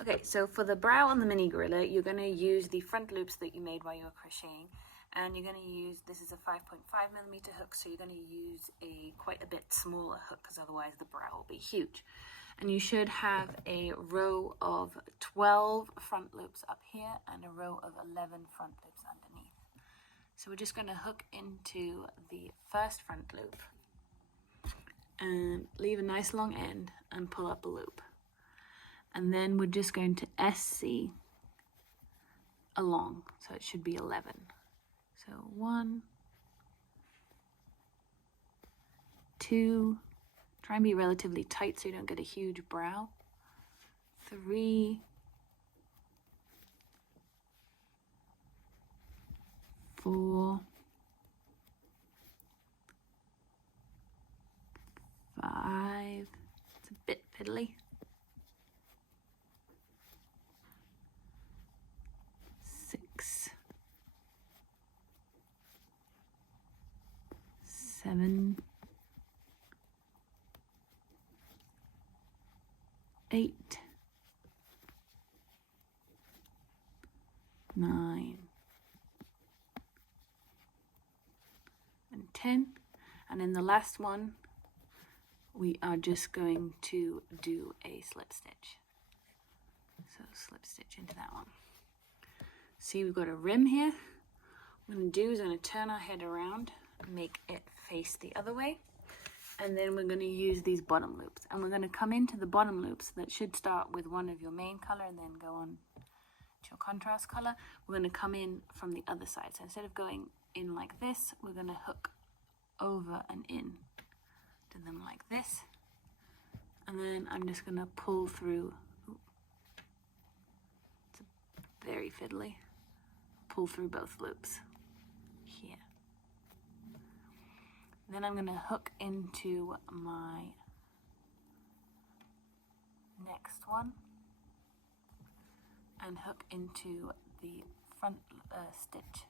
Okay, so for the brow on the mini gorilla, you're going to use the front loops that you made while you were crocheting, and you're going to use, this is a 5.5mm hook, so you're going to use quite a bit smaller hook, because otherwise the brow will be huge. And you should have a row of 12 front loops up here and a row of 11 front loops underneath. So we're just going to hook into the first front loop and leave a nice long end and pull up a loop. And then we're just going to SC along, so it should be 11. So 1, 2, try and be relatively tight so you don't get a huge brow. 3, 4, 5, it's a bit fiddly. 6, 7, 8, 9, and 10. And in the last one, we are just going to do a slip stitch. So slip stitch into that one. See, we've got a rim here. What I'm going to do is I'm going to turn our head around and make it face the other way. And then we're going to use these bottom loops. And we're going to come into the bottom loops that should start with one of your main color and then go on to your contrast color. We're going to come in from the other side. So instead of going in like this, we're going to hook over and in to them like this. And then I'm just going to pull through. Ooh, it's very fiddly. Pull through both loops here. Then I'm going to hook into my next one and hook into the front stitch,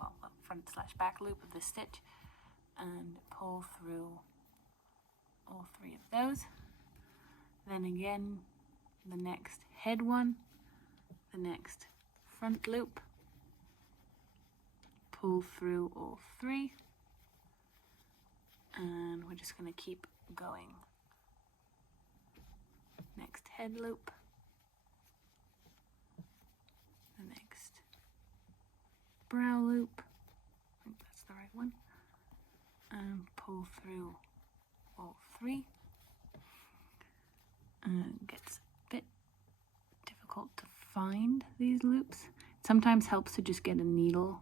well, front slash back loop of the stitch, and pull through all 3 of those. Then again, the next head one, the next front loop, pull through all 3. And we're just going to keep going. Next head loop, the next brow loop, I think that's the right one, and pull through all 3. And it gets a bit difficult to find these loops. It sometimes helps to just get a needle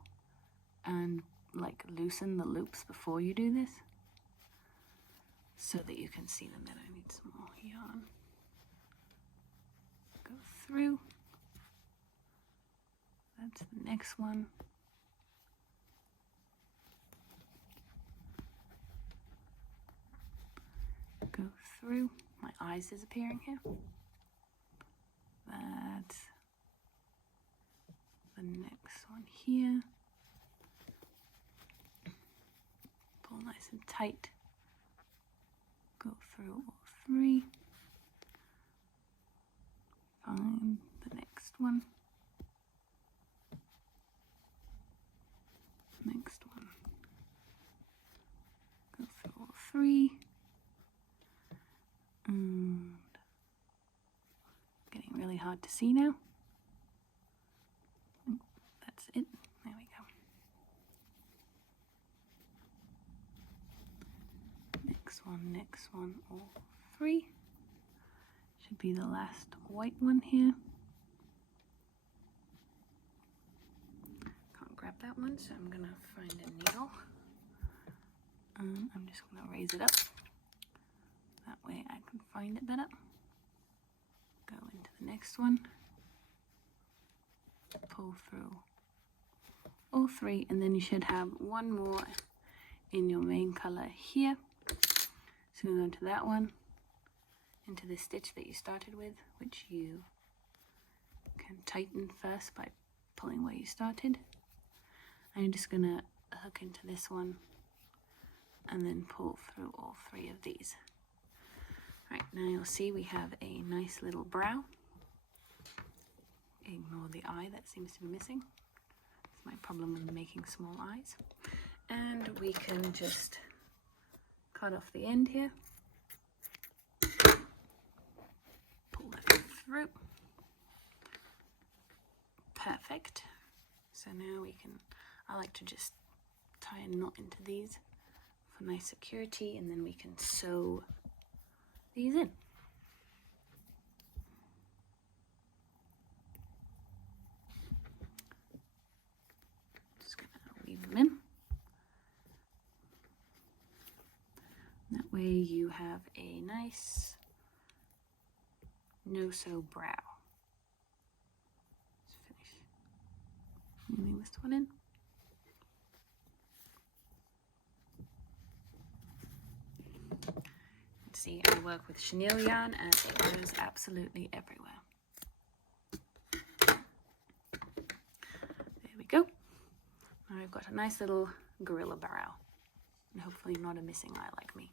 and like loosen the loops before you do this, so that you can see them. Then I need some more yarn. Go through. That's the next one. Go through. My eye's disappearing here. That's the next one here. Pull nice and tight. Go through all 3. Find the next one. Next one. Go through all 3. And getting really hard to see now. That's it. There we go. Next one, all 3. Should be the last white one here. Can't grab that one, so I'm gonna find a needle. I'm just gonna raise it up. That way I can find it better. Go into the next one. Pull through all 3, and then you should have one more in your main color here. So we're going to go into that one, into the stitch that you started with, which you can tighten first by pulling where you started. And you're just going to hook into this one and then pull through all 3 of these. Right, now you'll see we have a nice little brow. Ignore the eye that seems to be missing. It's my problem with making small eyes. And we can just cut off the end here. Pull that through. Perfect. So now we can, I like to just tie a knot into these for nice security, and then we can sew these in. Just gonna weave them in. That way you have a nice no-sew brow. Let's finish weaving this one in. See, I work with chenille yarn and it goes absolutely everywhere. There we go. Now I've got a nice little gorilla brow, and hopefully not a missing eye like me.